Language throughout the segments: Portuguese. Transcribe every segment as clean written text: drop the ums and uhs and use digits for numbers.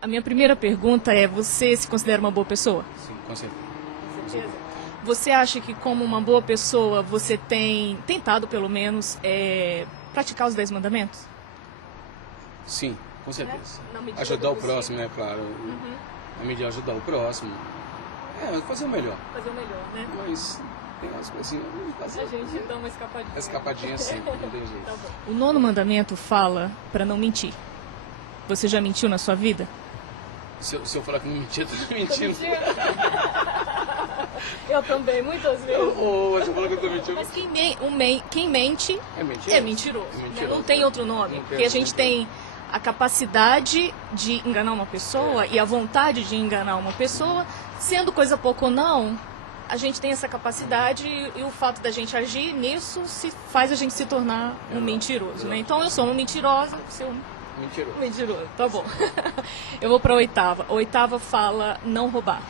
A minha primeira pergunta é, você se considera uma boa pessoa? Sim, com certeza. Com certeza. Você acha que como uma boa pessoa você tem tentado, pelo menos, praticar os 10 mandamentos? Sim, com certeza. Na medida Ajudar do o possível. próximo, é claro. Na medida de ajudar o próximo. Fazer o melhor. Fazer o melhor, né? Mas tem umas coisinhas. A gente dá uma escapadinha. Escapadinha sempre, não tem jeito. Tá bom. O 9º mandamento fala para não mentir. Você já mentiu na sua vida? Se eu falar que não mentia, eu tô mentindo. Eu também, muitas vezes. Você falou que eu tô mentindo. Mas quem mente É mentiroso. é mentiroso. É Né? mentiroso. Não tem outro nome. Não tem Porque a outro gente nome. tem a capacidade de enganar uma pessoa e a vontade de enganar uma pessoa, sendo coisa pouco ou não, a gente tem essa capacidade e o fato da gente agir nisso faz a gente se tornar um mentiroso. Né? Então eu sou uma mentirosa, você é um Mentiroso. mentiroso. Tá bom. Eu vou para a 8ª. A 8ª fala não roubar.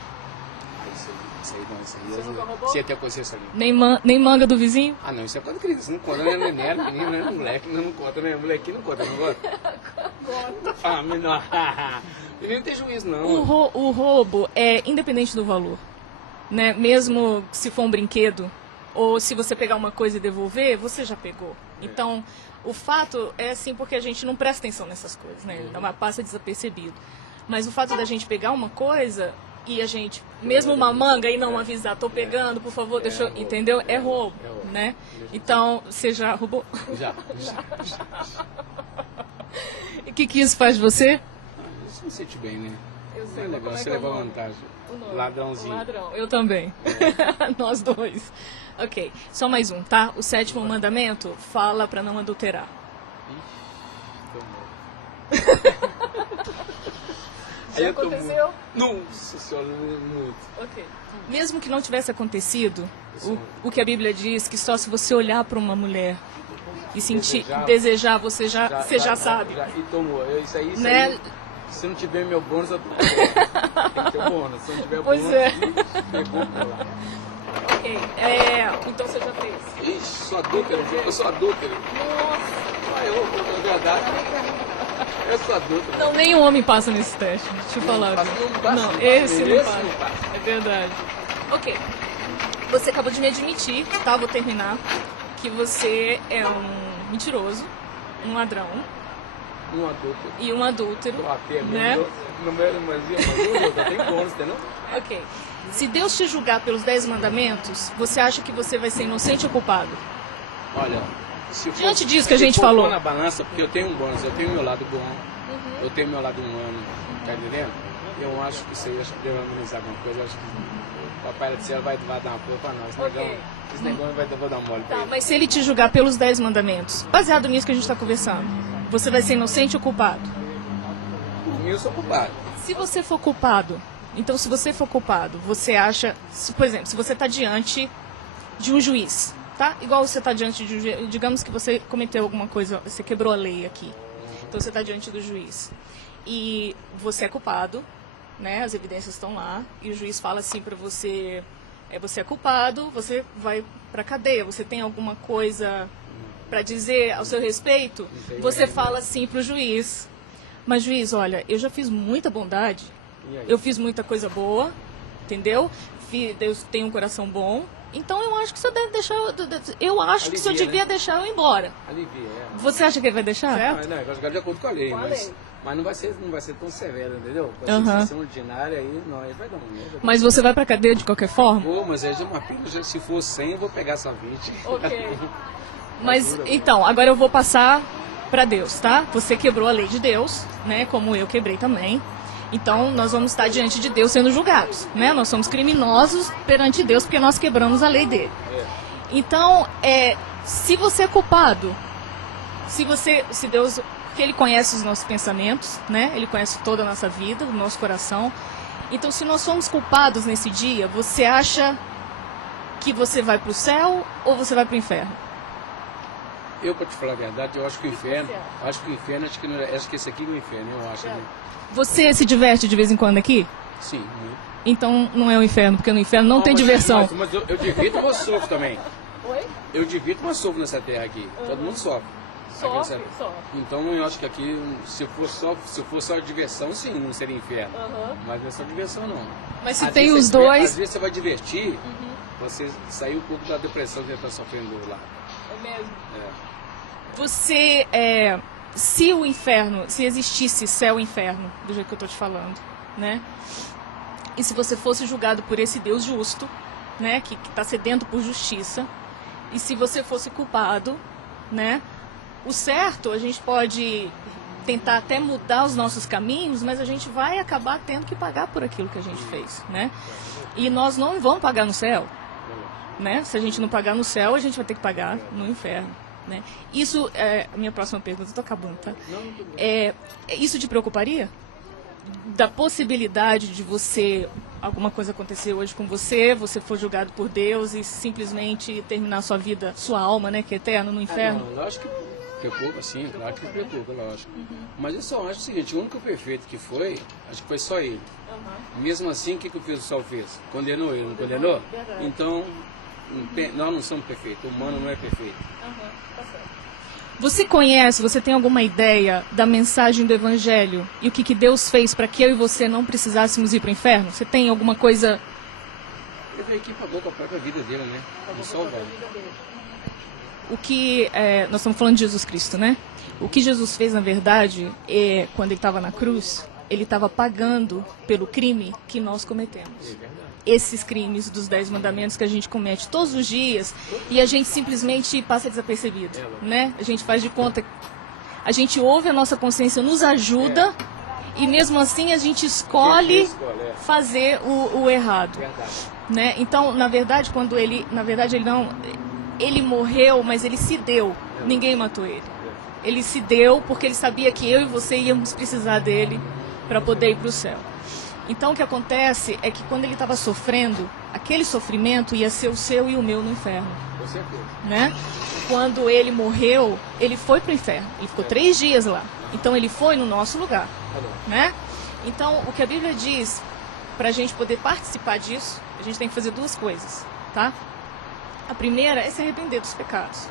Isso aí não, isso aí. Você nunca roubou? Você ia ter consciência ali. Nem manga do vizinho? Ah, não, isso é quando criança, não conta, né? Neném, menino, né? Moleque, não conta, né? Molequinho não conta, não conta? Conta. Ah, menino, menino não tem juízo, não. O roubo é independente do valor, né? Mesmo se for um brinquedo, ou se você pegar uma coisa e devolver, você já pegou. Então, o fato é assim porque a gente não presta atenção nessas coisas, né? Passa desapercebido. Mas o fato da gente pegar uma coisa e a gente, mesmo uma manga e não avisar, tô pegando, por favor, deixa eu... Entendeu? É roubo, né? Então, você já roubou? Já. E o que isso faz de você? Isso me sente bem, né? Eu É legal, você leva vantagem. Ladrãozinho. Ladrão, eu também. Nós dois. Ok, só mais um, tá? O 7º mandamento fala pra não adulterar. Já aconteceu? Nossa senhora, muito. Ok. Mesmo que não tivesse acontecido, o que a Bíblia diz, que só se você olhar pra uma mulher e sentir, desejar, você já sabe. E tomou. Isso aí, Né? se não tiver meu bônus, eu tô tem que ter o bônus. Se não tiver Pois bônus, é. pegou pra lá. Ok, então você já fez. Ixi, sou adúltero, eu sou adúltero. Nossa. É verdade. Eu sou adúltero. Não, nenhum homem passa nesse teste, deixa eu falar. passa, viu? não passa, Não, não esse passa, não esse passa. não passa. É verdade. Ok. Você acabou de me admitir, tá? Vou terminar. Que você é um mentiroso, um ladrão Um adúltero. e um adúltero. Até né? No meu mas tem bônus, entendeu? Ok. Se Deus te julgar pelos 10 mandamentos, você acha que você vai ser inocente ou culpado? Olha, se for, Diante disso que a se gente for falou. pôr na balança, porque eu tenho um bônus, eu tenho meu lado bom, eu tenho meu lado humano, tá entendendo? Eu acho que isso aí, acho que deve amenizar alguma coisa, acho que o Papai do Céu vai dar uma força pra nós, Ok. esse negócio vou dar mole pra Tá, ele. mas se ele te julgar pelos 10 mandamentos, baseado nisso que a gente está conversando, você vai ser inocente ou culpado? Por mim, eu sou culpado. Se você for culpado, então se você for culpado, você acha, por exemplo, se você está diante de um juiz, tá? Igual você está diante de um juiz, digamos que você cometeu alguma coisa, você quebrou a lei aqui. Então você está diante do juiz. E você é culpado, né? As evidências estão lá, e o juiz fala assim para você, você é culpado, você vai para cadeia, você tem alguma coisa para dizer ao seu respeito? Você fala assim para o juiz: mas juiz, olha, eu já fiz muita bondade, E aí? eu fiz muita coisa boa, entendeu? Deus tem um coração bom, então eu acho que o senhor deve deixar, eu acho que o senhor Alivia, devia né? deixar eu ir embora. Alivia, Você acha que ele vai deixar? Não, eu gosto de acordo com a lei, Com a lei. mas não vai ser tão severo, entendeu? Vai Aham. ser ordinária aí, não, aí vai dar um medo. Mas você vai pra cadeia de qualquer forma? Pô, mas é uma pena, se for 100, eu vou pegar essa 20. Ok. Mas, então, agora eu vou passar para Deus, tá? Você quebrou a lei de Deus, né? Como eu quebrei também. Então, nós vamos estar diante de Deus sendo julgados, né? Nós somos criminosos perante Deus porque nós quebramos a lei dele. Então, se você é culpado, se Deus, porque Ele conhece os nossos pensamentos, né? Ele conhece toda a nossa vida, o nosso coração. Então, se nós somos culpados nesse dia, você acha que você vai para o céu ou você vai para o inferno? Eu, pra te falar a verdade, eu acho que o inferno, acho que esse aqui é o inferno, eu acho. Né? Você se diverte de vez em quando aqui? Sim, muito. Então não é o inferno, porque no inferno não tem diversão. Mas eu divirto, mas sofro também. Oi? Eu divirto, mas sofro nessa terra aqui. Todo mundo sofre. Sofre. Então eu acho que aqui, se for só diversão, sim, não seria inferno. Mas não é só diversão, não. Mas se tem os dois... Às vezes você vai divertir, você sair um pouco da depressão que você está sofrendo lá. É mesmo? É. Você, se o inferno, se existisse céu e inferno, do jeito que eu estou te falando, né? E se você fosse julgado por esse Deus justo, né? Que está sedento por justiça, e se você fosse culpado, né? O certo, a gente pode tentar até mudar os nossos caminhos, mas a gente vai acabar tendo que pagar por aquilo que a gente fez, né? E nós não vamos pagar no céu, né? Se a gente não pagar no céu, a gente vai ter que pagar no inferno, né? Isso é a minha próxima pergunta, estou acabando, tá? Isso te preocuparia? Da possibilidade de alguma coisa acontecer hoje com você for julgado por Deus e simplesmente terminar sua vida, sua alma, né, que é eterna, no inferno? Não, lógico que preocupa, sim, claro que preocupa, lógico. Mas eu só acho o seguinte, o único perfeito que foi, acho que foi só ele. Mesmo assim, o que o pessoal fez? Condenou ele, não condenou? Então, nós não somos perfeitos, o humano não é perfeito. Tá certo. Você tem alguma ideia da mensagem do Evangelho e o que Deus fez para que eu e você não precisássemos ir para o inferno? Você tem alguma coisa... Ele veio aqui e pagou com a própria vida dele, né? Não só o velho. Nós estamos falando de Jesus Cristo, né? O que Jesus fez, na verdade, quando ele estava na cruz, ele estava pagando pelo crime que nós cometemos. Esses crimes dos 10 mandamentos que a gente comete todos os dias e a gente simplesmente passa desapercebido, né? A gente faz de conta, a gente ouve, a nossa consciência nos ajuda e mesmo assim a gente escolhe fazer o errado, né? Então, na verdade, ele morreu, mas ele se deu, ninguém matou ele. Ele se deu porque ele sabia que eu e você íamos precisar dele para poder ir para o céu. Então, o que acontece é que quando ele estava sofrendo, aquele sofrimento ia ser o seu e o meu no inferno. Com certeza. Né? Quando ele morreu, ele foi para o inferno. Ele ficou 3 dias lá. Então, ele foi no nosso lugar. Né? Então, o que a Bíblia diz, para a gente poder participar disso, a gente tem que fazer 2 coisas. Tá? A primeira é se arrepender dos pecados.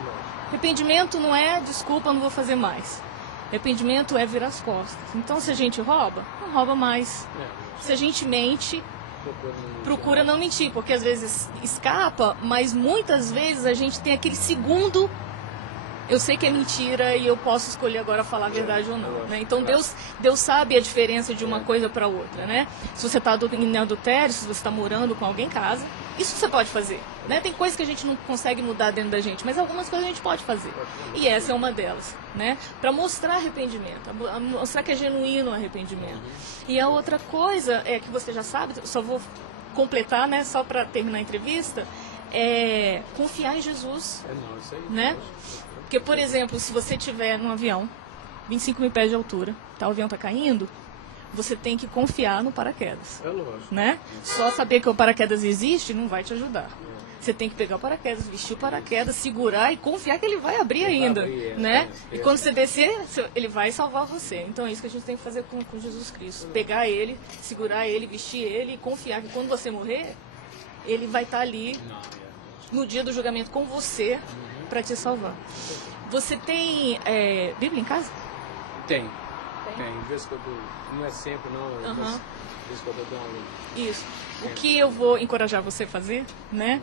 Arrependimento não é desculpa, não vou fazer mais. Arrependimento é virar as costas. Então, se a gente rouba, não rouba mais. Se a gente mente, procura não mentir, porque às vezes escapa, mas muitas vezes a gente tem aquele segundo, eu sei que é mentira e eu posso escolher agora falar a verdade ou não, né? Então Deus sabe a diferença de uma coisa para outra, né? Se você está em adultério, se você está morando com alguém em casa, isso você pode fazer, né? Tem coisas que a gente não consegue mudar dentro da gente, mas algumas coisas a gente pode fazer. E essa é uma delas, né? Para mostrar arrependimento, mostrar que é genuíno o arrependimento. E a outra coisa é que você já sabe, só vou completar, né? Só para terminar a entrevista, é confiar em Jesus, né? Porque, por exemplo, se você estiver num avião, 25 mil pés de altura, tá, o avião está caindo, você tem que confiar no paraquedas. É lógico. Né? Só saber que o paraquedas existe não vai te ajudar. Você tem que pegar o paraquedas, vestir o paraquedas, segurar e confiar que ele vai abrir ainda. Né? E quando você descer, ele vai salvar você. Então é isso que a gente tem que fazer com Jesus Cristo. Pegar ele, segurar ele, vestir ele e confiar que quando você morrer, ele vai estar ali no dia do julgamento com você para te salvar. Você tem Bíblia em casa? Tem. De vez quando, não é sempre, não. De vez quando eu dou uma... Isso. O que eu vou encorajar você a fazer, né?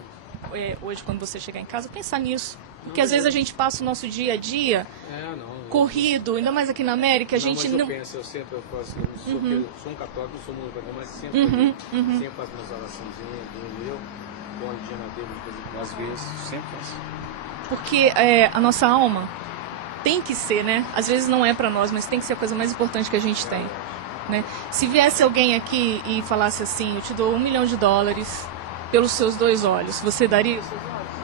Hoje, quando você chegar em casa, pensar nisso. Porque às vezes a gente passa o nosso dia a dia corrido, ainda mais aqui na América, a gente não... Eu sempre faço, eu sou um católico, não sou muito católico, mas sempre, sempre faço minhas oraçõezinhas, bom dia na Bíblia, às vezes, sempre faço. Porque a nossa alma tem que ser, né? Às vezes não é para nós, mas tem que ser a coisa mais importante que a gente tem, né? Se viesse alguém aqui e falasse assim, eu te dou $1 milhão pelos seus 2 olhos, você daria os seus olhos?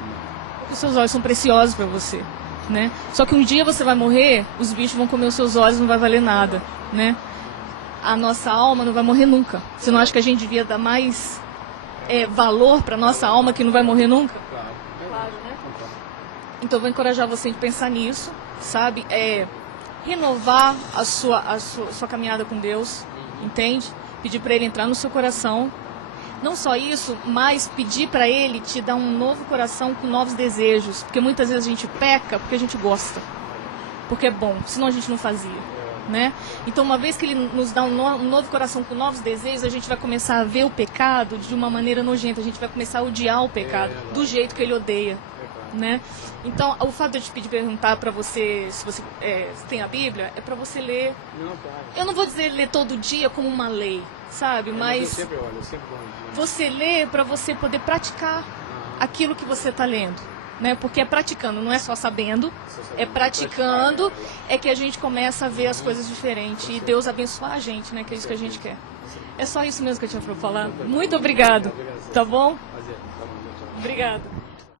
Porque os seus olhos são preciosos para você, né? Só que um dia você vai morrer, os bichos vão comer os seus olhos, não vai valer nada, né? A nossa alma não vai morrer nunca. Você não acha que a gente devia dar mais valor para nossa alma que não vai morrer nunca? Claro, né? Então eu vou encorajar você a pensar nisso, sabe? Renovar a sua caminhada com Deus, entende? Pedir para Ele entrar no seu coração. Não só isso, mas pedir para Ele te dar um novo coração com novos desejos. Porque muitas vezes a gente peca porque a gente gosta. porque é bom, senão a gente não fazia. Né? Então, uma vez que ele nos dá um novo coração com novos desejos, a gente vai começar a ver o pecado de uma maneira nojenta, a gente vai começar a odiar o pecado do jeito que ele odeia. Né? Então, o fato de eu te pedir perguntar para você se você tem a Bíblia, é para você ler. Eu não vou dizer ler todo dia como uma lei, sabe? Mas eu sempre olho, eu sempre olho. você lê para você poder praticar aquilo que você está lendo. Né? Porque é praticando, não é só sabendo, é praticando, é que a gente começa a ver as coisas diferentes e Deus abençoar a gente, né? Que é isso que a gente quer. É só isso mesmo que eu tinha para falar. Muito obrigado, tá bom? Obrigada.